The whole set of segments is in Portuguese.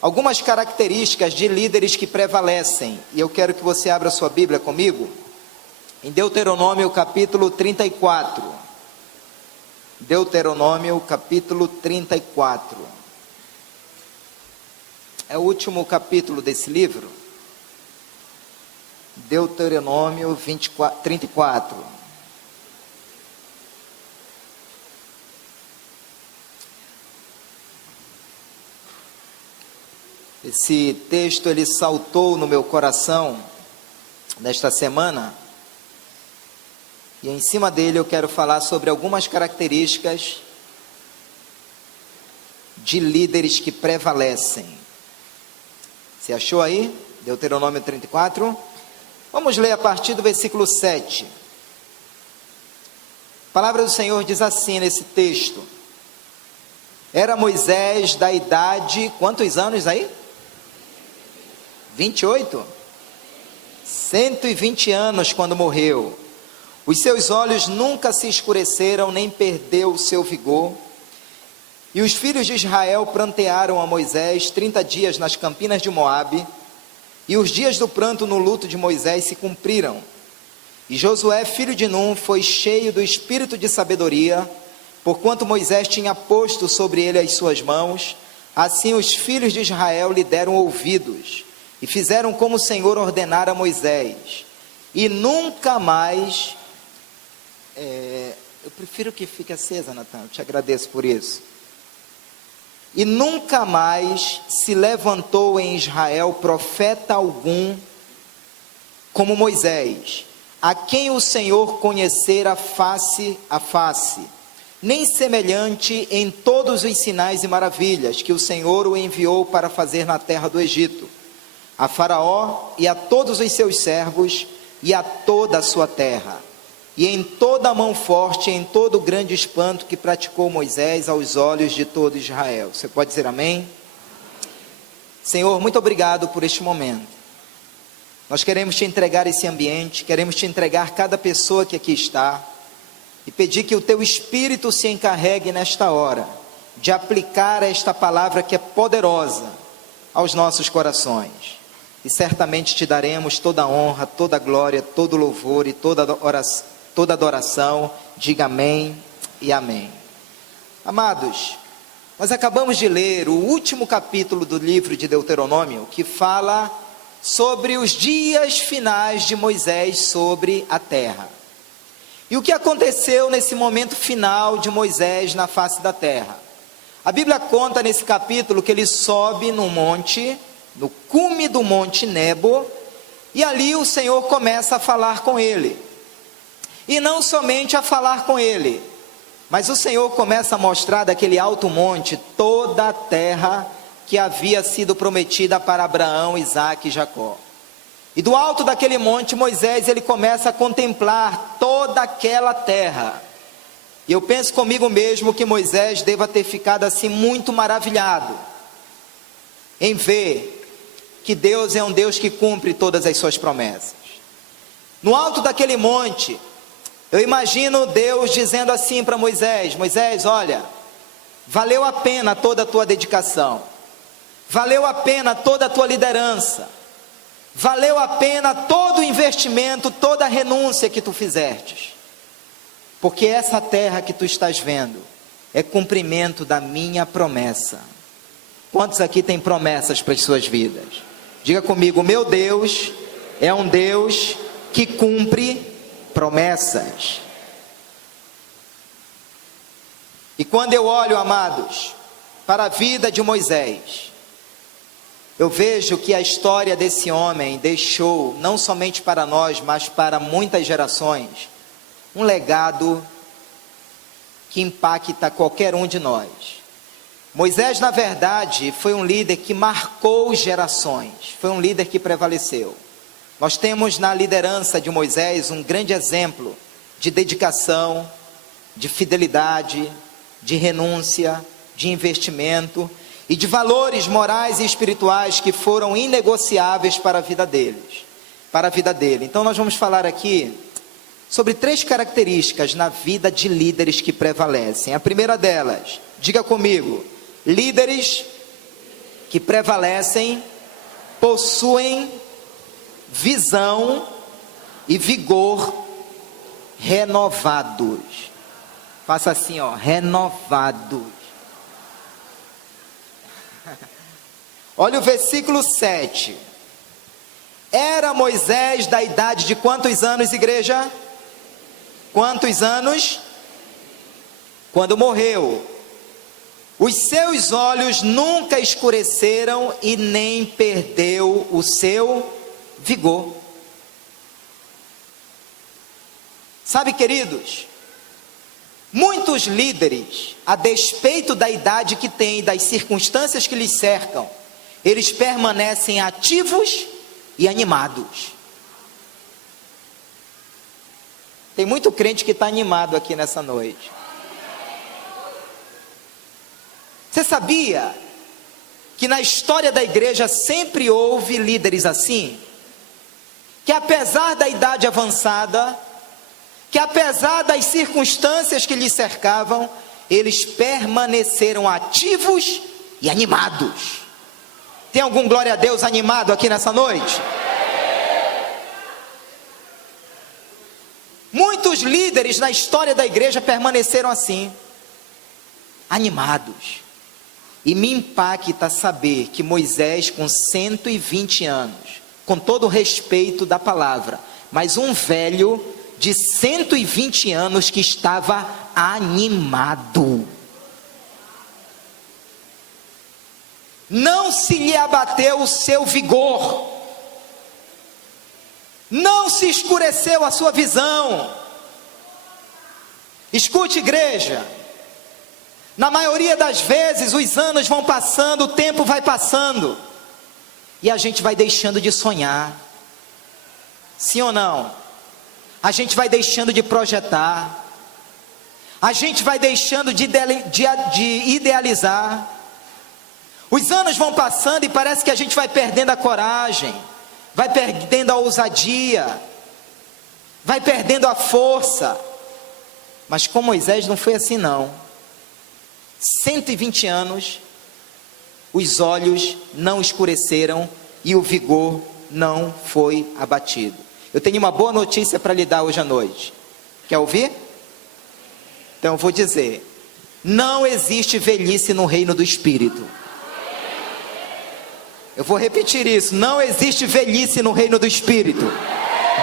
algumas características de líderes que prevalecem. E eu quero que você abra sua Bíblia comigo, em Deuteronômio capítulo 34. Deuteronômio capítulo 34. É o último capítulo desse livro. Deuteronômio 34. Esse texto ele saltou no meu coração nesta semana, e em cima dele eu quero falar sobre algumas características de líderes que prevalecem. Você achou aí? Deuteronômio 34? Vamos ler a partir do versículo 7. A palavra do Senhor diz assim nesse texto: era Moisés da idade, quantos anos aí? 28? 120 anos quando morreu. Os seus olhos nunca se escureceram, nem perdeu o seu vigor. E os filhos de Israel prantearam a Moisés 30 dias nas campinas de Moabe, e os dias do pranto no luto de Moisés se cumpriram. E Josué, filho de Num, foi cheio do espírito de sabedoria, porquanto Moisés tinha posto sobre ele as suas mãos. Assim os filhos de Israel lhe deram ouvidos, e fizeram como o Senhor ordenara a Moisés. E nunca mais... eu prefiro que fique acesa, Natan, eu te agradeço por isso. E nunca mais se levantou em Israel profeta algum como Moisés, a quem o Senhor conhecera face a face, nem semelhante em todos os sinais e maravilhas que o Senhor o enviou para fazer na terra do Egito, a Faraó e a todos os seus servos e a toda a sua terra, e em toda a mão forte, em todo o grande espanto que praticou Moisés aos olhos de todo Israel. Você pode dizer amém? Senhor, muito obrigado por este momento. Nós queremos te entregar esse ambiente, queremos te entregar cada pessoa que aqui está, e pedir que o teu Espírito se encarregue nesta hora, de aplicar esta palavra que é poderosa aos nossos corações. E certamente te daremos toda a honra, toda a glória, todo o louvor e toda adoração. Diga amém e amém. Amados, nós acabamos de ler o último capítulo do livro de Deuteronômio, que fala sobre os dias finais de Moisés sobre a terra. E o que aconteceu nesse momento final de Moisés na face da terra? A Bíblia conta nesse capítulo que ele sobe no monte, no cume do monte Nebo, e ali o Senhor começa a falar com ele. E não somente a falar com ele, mas o Senhor começa a mostrar daquele alto monte toda a terra que havia sido prometida para Abraão, Isaque e Jacó. E do alto daquele monte, Moisés ele começa a contemplar toda aquela terra. E eu penso comigo mesmo que Moisés deva ter ficado assim muito maravilhado em ver que Deus é um Deus que cumpre todas as suas promessas. No alto daquele monte, eu imagino Deus dizendo assim para Moisés: Moisés, olha, valeu a pena toda a tua dedicação, valeu a pena toda a tua liderança, valeu a pena todo o investimento, toda a renúncia que tu fizestes, porque essa terra que tu estás vendo é cumprimento da minha promessa. Quantos aqui têm promessas para as suas vidas? Diga comigo: meu Deus é um Deus que cumpre promessas. E quando eu olho, amados, para a vida de Moisés, eu vejo que a história desse homem deixou, não somente para nós, mas para muitas gerações, um legado que impacta qualquer um de nós. Moisés, na verdade, foi um líder que marcou gerações, foi um líder que prevaleceu. Nós temos na liderança de Moisés um grande exemplo de dedicação, de fidelidade, de renúncia, de investimento e de valores morais e espirituais que foram inegociáveis para a vida deles, para a vida dele. Então nós vamos falar aqui sobre 3 características na vida de líderes que prevalecem. A primeira delas, diga comigo, líderes que prevalecem, possuem visão e vigor renovados. Faça assim, ó, renovados. Olha o versículo 7. Era Moisés da idade de quantos anos, igreja? Quantos anos? Quando morreu. Os seus olhos nunca escureceram e nem perdeu o seu vigor. Sabe, queridos, muitos líderes, a despeito da idade que têm e das circunstâncias que lhes cercam, eles permanecem ativos e animados. Tem muito crente que está animado aqui nessa noite. Você sabia que na história da igreja sempre houve líderes assim? Que apesar da idade avançada, que apesar das circunstâncias que lhes cercavam, eles permaneceram ativos e animados. Tem algum glória a Deus animado aqui nessa noite? Muitos líderes na história da igreja permaneceram assim, animados. E me impacta saber que Moisés, com 120 anos, com todo o respeito da palavra, mas um velho de 120 anos que estava animado. Não se lhe abateu o seu vigor, não se escureceu a sua visão. Escute, igreja, na maioria das vezes os anos vão passando, o tempo vai passando, e a gente vai deixando de sonhar, sim ou não? A gente vai deixando de projetar, a gente vai deixando de idealizar. Os anos vão passando e parece que a gente vai perdendo a coragem, vai perdendo a ousadia, vai perdendo a força. Mas com Moisés não foi assim não. 120 anos, os olhos não escureceram e o vigor não foi abatido. Eu tenho uma boa notícia para lhe dar hoje à noite. Quer ouvir? Então eu vou dizer: não existe velhice no reino do Espírito. Eu vou repetir isso: não existe velhice no reino do Espírito.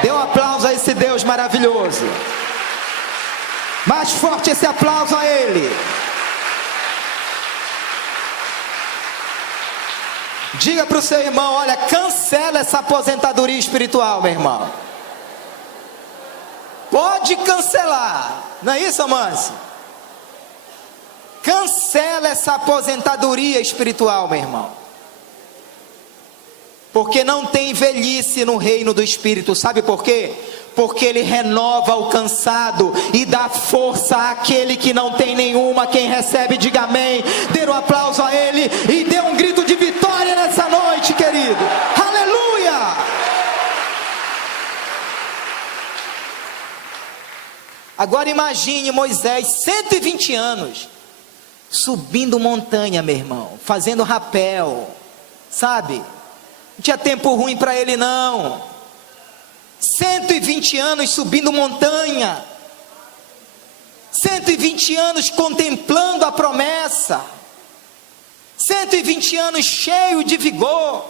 Dê um aplauso a esse Deus maravilhoso. Mais forte esse aplauso a Ele. Diga para o seu irmão: olha, cancela essa aposentadoria espiritual, meu irmão. Pode cancelar, não é isso, Amâncio? Cancela essa aposentadoria espiritual, meu irmão. Porque não tem velhice no reino do Espírito. Sabe por quê? Porque Ele renova o cansado e dá força àquele que não tem nenhuma. Quem recebe, diga amém. Dê um aplauso a Ele e dê um grito de vitória nessa noite, querido. Aleluia! Agora imagine Moisés, 120 anos, subindo montanha, meu irmão, fazendo rapel, sabe? Não tinha tempo ruim para ele não. 120 anos subindo montanha, 120 anos contemplando a promessa, 120 anos cheio de vigor.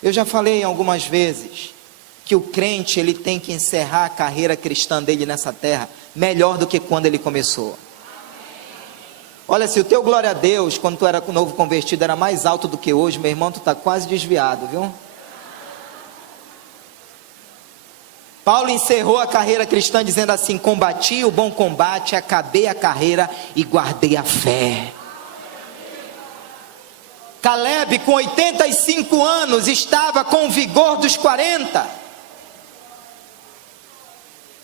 Eu já falei algumas vezes que o crente, ele tem que encerrar a carreira cristã dele nessa terra melhor do que quando ele começou. Olha, se o teu glória a Deus, quando tu era novo convertido, era mais alto do que hoje, meu irmão, tu está quase desviado, viu? Paulo encerrou a carreira cristã dizendo assim: combati o bom combate, acabei a carreira e guardei a fé. Caleb, com 85 anos, estava com o vigor dos 40.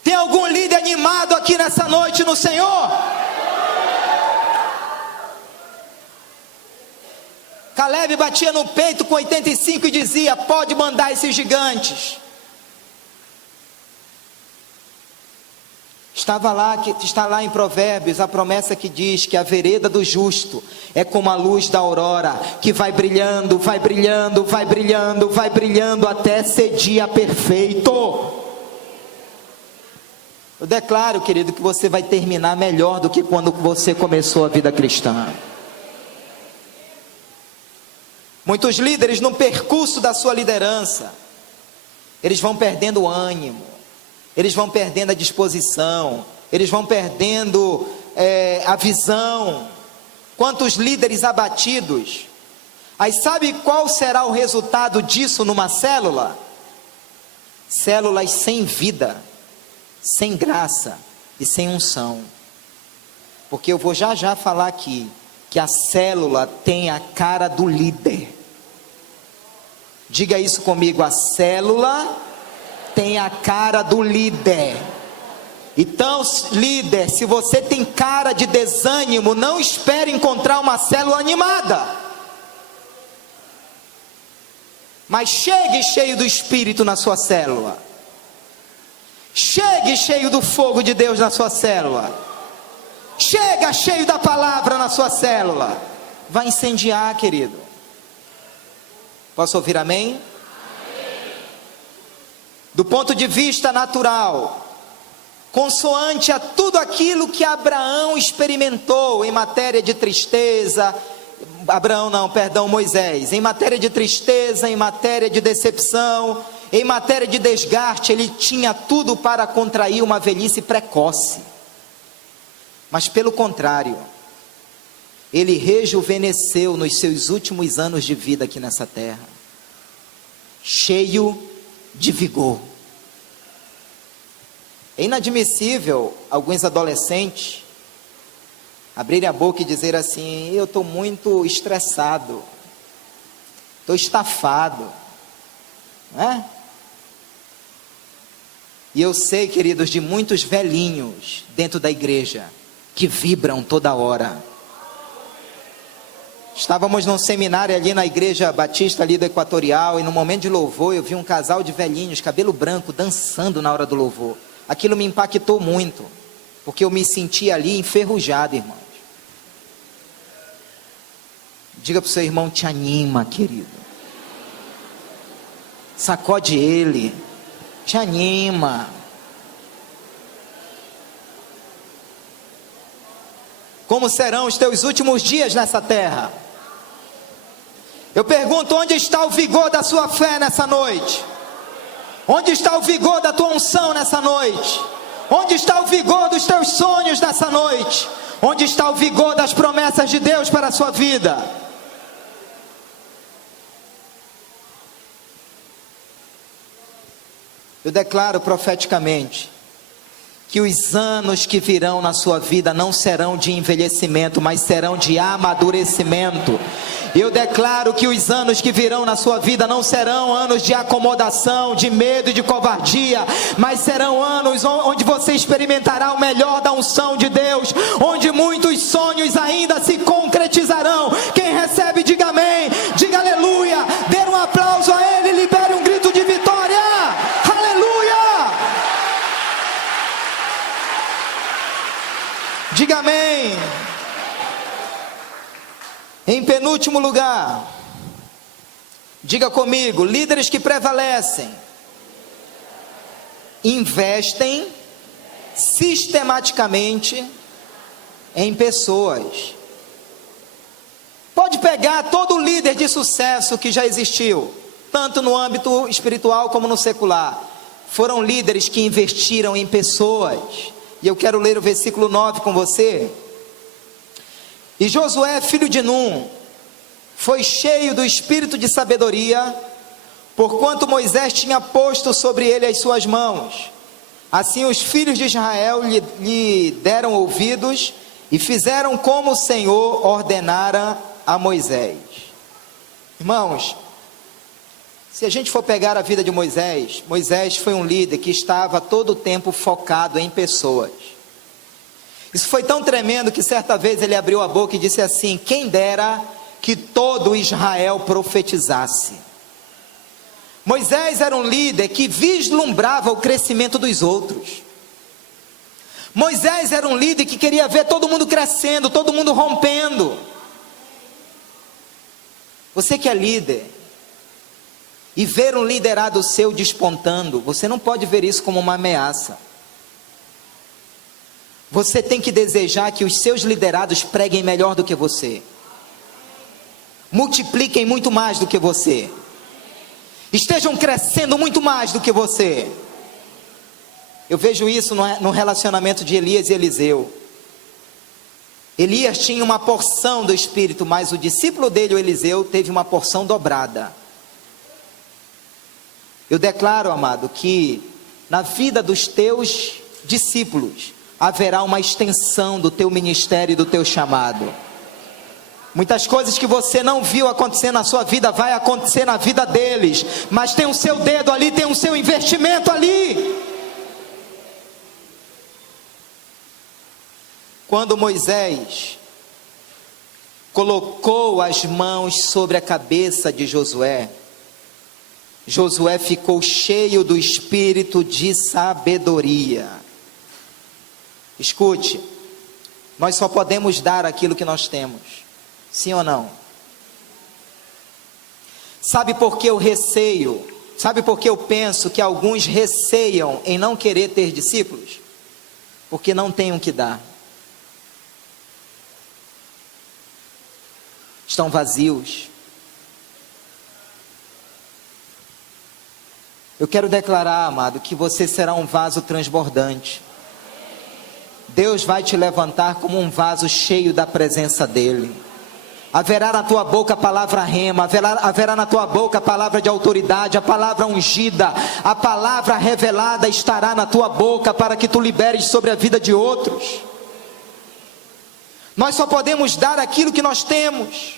Tem algum líder animado aqui nessa noite no Senhor? Caleb batia no peito com 85 e dizia: pode mandar esses gigantes. Está lá em Provérbios a promessa que diz que a vereda do justo é como a luz da aurora, que vai brilhando, vai brilhando, vai brilhando, vai brilhando até ser dia perfeito. Eu declaro, querido, que você vai terminar melhor do que quando você começou a vida cristã. Muitos líderes, no percurso da sua liderança, eles vão perdendo o ânimo, eles vão perdendo a disposição, eles vão perdendo a visão. Quantos líderes abatidos. Aí sabe qual será o resultado disso numa célula? Células sem vida, sem graça e sem unção. Porque eu vou já falar aqui que a célula tem a cara do líder. Diga isso comigo, a célula tem a cara do líder. Então, líder, se você tem cara de desânimo, não espere encontrar uma célula animada. Mas chegue cheio do Espírito na sua célula. Chegue cheio do fogo de Deus na sua célula. Chega cheio da palavra na sua célula. Vai incendiar, querido. Posso ouvir amém? Amém. Do ponto de vista natural, consoante a tudo aquilo que Abraão experimentou em matéria de tristeza, Moisés, em matéria de tristeza, em matéria de decepção, em matéria de desgaste, ele tinha tudo para contrair uma velhice precoce. Mas pelo contrário, ele rejuvenesceu nos seus últimos anos de vida aqui nessa terra, cheio de vigor. É inadmissível alguns adolescentes abrirem a boca e dizer assim: eu estou muito estressado, estou estafado, não é? E eu sei, queridos, de muitos velhinhos dentro da igreja que vibram toda hora. Estávamos num seminário ali na igreja batista ali do Equatorial, e no momento de louvor eu vi um casal de velhinhos, cabelo branco, dançando na hora do louvor. Aquilo me impactou muito, porque eu me senti ali enferrujado, irmãos. Diga para o seu irmão: te anima, querido. Sacode ele, te anima. Como serão os teus últimos dias nessa terra? Eu pergunto: onde está o vigor da sua fé nessa noite? Onde está o vigor da tua unção nessa noite? Onde está o vigor dos teus sonhos nessa noite? Onde está o vigor das promessas de Deus para a sua vida? Eu declaro profeticamente que os anos que virão na sua vida não serão de envelhecimento, mas serão de amadurecimento. Eu declaro que os anos que virão na sua vida não serão anos de acomodação, de medo e de covardia, mas serão anos onde você experimentará o melhor da unção de Deus, onde muitos sonhos ainda se concretizarão. Quem recebe, diga amém, diga aleluia, dê um aplauso a Ele, libere um grito de vitória. Diga amém. Em penúltimo lugar, diga comigo: líderes que prevalecem investem sistematicamente em pessoas. Pode pegar todo líder de sucesso que já existiu, tanto no âmbito espiritual como no secular. Foram líderes que investiram em pessoas. E eu quero ler o versículo 9 com você. E Josué, filho de Num, foi cheio do espírito de sabedoria, porquanto Moisés tinha posto sobre ele as suas mãos. Assim os filhos de Israel lhe deram ouvidos e fizeram como o Senhor ordenara a Moisés. Irmãos, se a gente for pegar a vida de Moisés, Moisés foi um líder que estava todo o tempo focado em pessoas. Isso foi tão tremendo que certa vez ele abriu a boca e disse assim: quem dera que todo Israel profetizasse. Moisés era um líder que vislumbrava o crescimento dos outros. Moisés era um líder que queria ver todo mundo crescendo, todo mundo rompendo. Você que é líder, e ver um liderado seu despontando, você não pode ver isso como uma ameaça. Você tem que desejar que os seus liderados preguem melhor do que você, multipliquem muito mais do que você, estejam crescendo muito mais do que você. Eu vejo isso no relacionamento de Elias e Eliseu. Elias tinha uma porção do Espírito, mas o discípulo dele, o Eliseu, teve uma porção dobrada. Eu declaro, amado, que na vida dos teus discípulos haverá uma extensão do teu ministério e do teu chamado. Muitas coisas que você não viu acontecer na sua vida, vai acontecer na vida deles, mas tem o seu dedo ali, tem o seu investimento ali. Quando Moisés colocou as mãos sobre a cabeça de Josué, Josué ficou cheio do espírito de sabedoria. Escute, nós só podemos dar aquilo que nós temos, sim ou não? Sabe por que eu receio? Sabe por que eu penso que alguns receiam em não querer ter discípulos? Porque não têm o que dar. Estão vazios. Eu quero declarar, amado, que você será um vaso transbordante. Deus vai te levantar como um vaso cheio da presença dEle. Haverá na tua boca a palavra rema, haverá na tua boca a palavra de autoridade, a palavra ungida, a palavra revelada estará na tua boca para que tu liberes sobre a vida de outros. Nós só podemos dar aquilo que nós temos.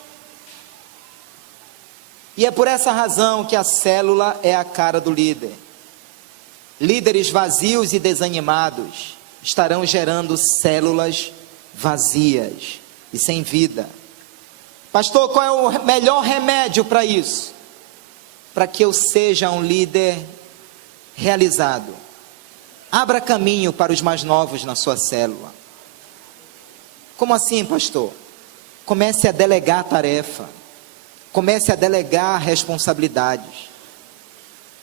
E é por essa razão que a célula é a cara do líder. Líderes vazios e desanimados estarão gerando células vazias e sem vida. Pastor, qual é o melhor remédio para isso? Para que eu seja um líder realizado. Abra caminho para os mais novos na sua célula. Como assim, pastor? Comece a delegar a tarefa. Comece a delegar responsabilidades.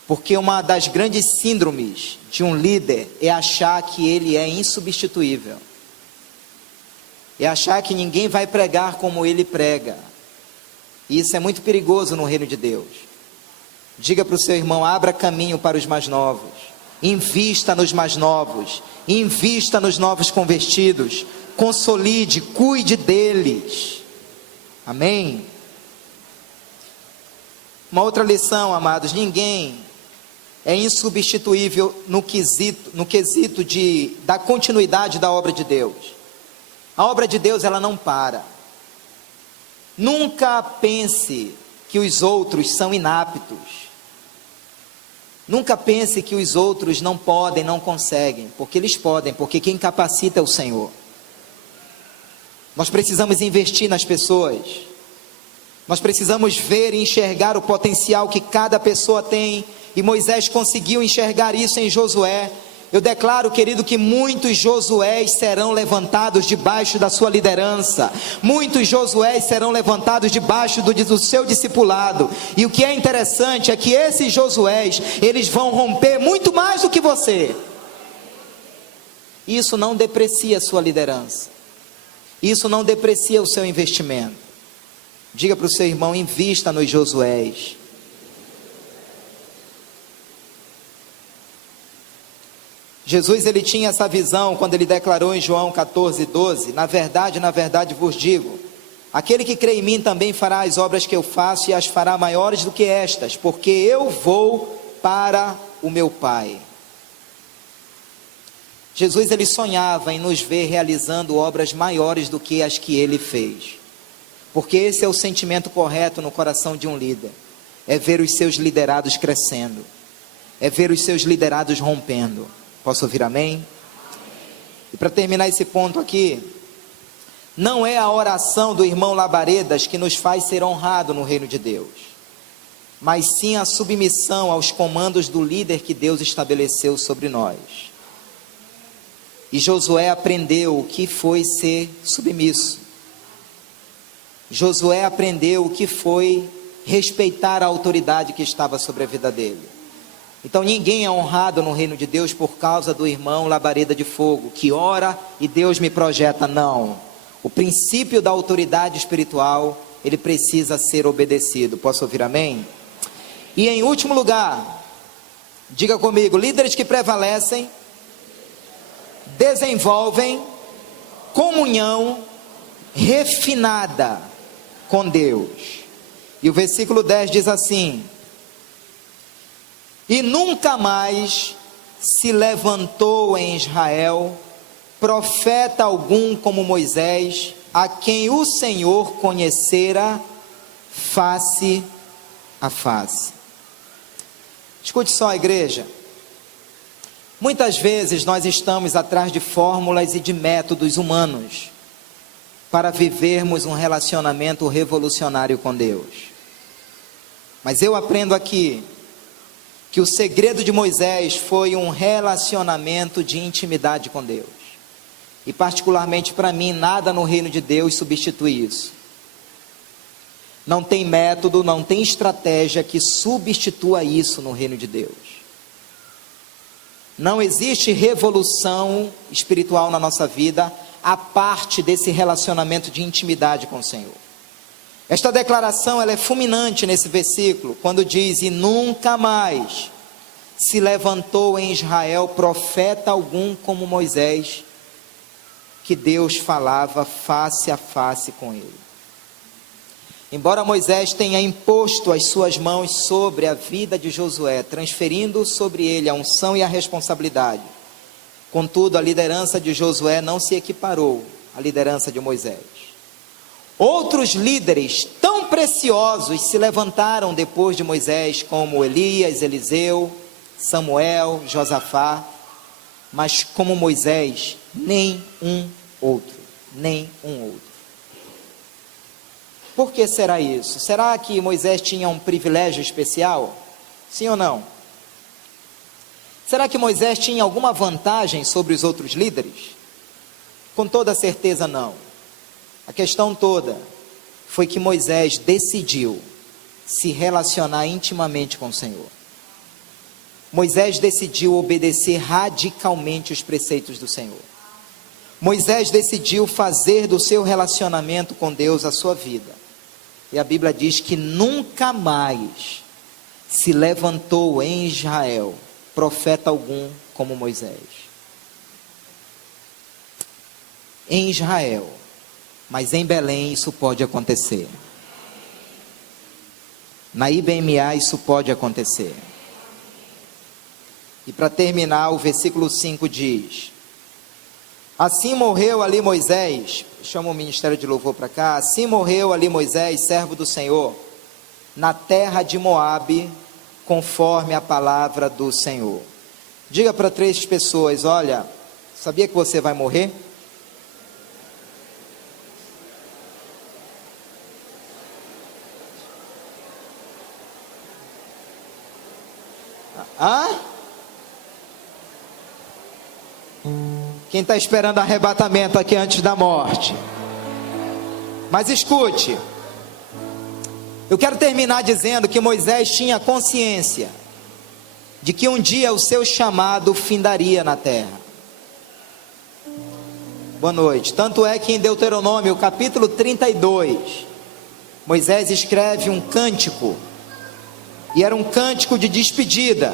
Porque uma das grandes síndromes de um líder é achar que ele é insubstituível. É achar que ninguém vai pregar como ele prega. E isso é muito perigoso no reino de Deus. Diga para o seu irmão, abra caminho para os mais novos. Invista nos mais novos. Invista nos novos convertidos. Consolide, cuide deles. Amém? Uma outra lição, amados, ninguém é insubstituível no quesito da continuidade da obra de Deus. A obra de Deus, ela não para. Nunca pense que os outros são inaptos. Nunca pense que os outros não podem, não conseguem, porque eles podem, porque quem capacita é o Senhor. Nós precisamos investir nas pessoas. Nós precisamos ver e enxergar o potencial que cada pessoa tem, e Moisés conseguiu enxergar isso em Josué. Eu declaro, querido, que muitos Josués serão levantados debaixo da sua liderança, muitos Josués serão levantados debaixo do seu discipulado, e o que é interessante é que esses Josués, eles vão romper muito mais do que você. Isso não deprecia a sua liderança, isso não deprecia o seu investimento. Diga para o seu irmão, invista nos Josués. Jesus, ele tinha essa visão quando ele declarou em João 14:12, na verdade vos digo, aquele que crê em mim também fará as obras que eu faço e as fará maiores do que estas, porque eu vou para o meu Pai. Jesus, ele sonhava em nos ver realizando obras maiores do que as que ele fez. Porque esse é o sentimento correto no coração de um líder. É ver os seus liderados crescendo. É ver os seus liderados rompendo. Posso ouvir amém? E para terminar esse ponto aqui, não é a oração do irmão Labaredas que nos faz ser honrado no reino de Deus, mas sim a submissão aos comandos do líder que Deus estabeleceu sobre nós. E Josué aprendeu o que foi ser submisso. Josué aprendeu o que foi respeitar a autoridade que estava sobre a vida dele. Então ninguém é honrado no reino de Deus por causa do irmão labareda de fogo, que ora e Deus me projeta. Não. O princípio da autoridade espiritual, ele precisa ser obedecido. Posso ouvir amém? E em último lugar, diga comigo, líderes que prevalecem, desenvolvem comunhão refinada com Deus. E o versículo 10 diz assim: e nunca mais se levantou em Israel profeta algum como Moisés, a quem o Senhor conhecera face a face. Escute só, igreja. Muitas vezes nós estamos atrás de fórmulas e de métodos humanos para vivermos um relacionamento revolucionário com Deus. Mas eu aprendo aqui que o segredo de Moisés foi um relacionamento de intimidade com Deus. E particularmente para mim, nada no reino de Deus substitui isso. Não tem método, não tem estratégia que substitua isso no reino de Deus. Não existe revolução espiritual na nossa vida a parte desse relacionamento de intimidade com o Senhor. Esta declaração ela é fulminante nesse versículo, quando diz: e nunca mais se levantou em Israel profeta algum como Moisés, que Deus falava face a face com ele. Embora Moisés tenha imposto as suas mãos sobre a vida de Josué, transferindo sobre ele a unção e a responsabilidade, contudo a liderança de Josué não se equiparou à liderança de Moisés. Outros líderes tão preciosos se levantaram depois de Moisés, como Elias, Eliseu, Samuel, Josafá, mas como Moisés, nem um outro. Por que será isso? Será que Moisés tinha um privilégio especial? Sim ou não? Será que Moisés tinha alguma vantagem sobre os outros líderes? Com toda certeza não. A questão toda foi que Moisés decidiu se relacionar intimamente com o Senhor. Moisés decidiu obedecer radicalmente os preceitos do Senhor. Moisés decidiu fazer do seu relacionamento com Deus a sua vida. E a Bíblia diz que nunca mais se levantou em Israel profeta algum como Moisés. Em Israel, mas em Belém isso pode acontecer. Na IBMA isso pode acontecer. E para terminar, o versículo 5 diz: assim morreu ali Moisés, chama o ministério de louvor para cá, assim morreu ali Moisés, servo do Senhor, na terra de Moabe, conforme a palavra do Senhor. Diga para 3 pessoas: olha, sabia que você vai morrer? Quem está esperando arrebatamento aqui antes da morte? Mas escute, eu quero terminar dizendo que Moisés tinha consciência de que um dia o seu chamado findaria na terra. Boa noite. Tanto é que em Deuteronômio capítulo 32, Moisés escreve um cântico, e era um cântico de despedida.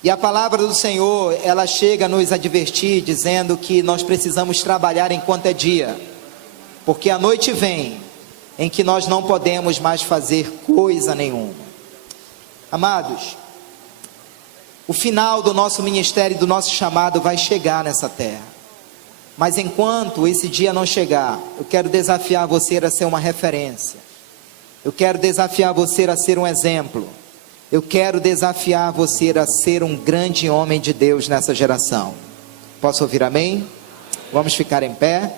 E a palavra do Senhor, ela chega a nos advertir, dizendo que nós precisamos trabalhar enquanto é dia, porque a noite vem, em que nós não podemos mais fazer coisa nenhuma. Amados, o final do nosso ministério, do nosso chamado vai chegar nessa terra. Mas enquanto esse dia não chegar, eu quero desafiar você a ser uma referência. Eu quero desafiar você a ser um exemplo. Eu quero desafiar você a ser um grande homem de Deus nessa geração. Posso ouvir amém? Vamos ficar em pé.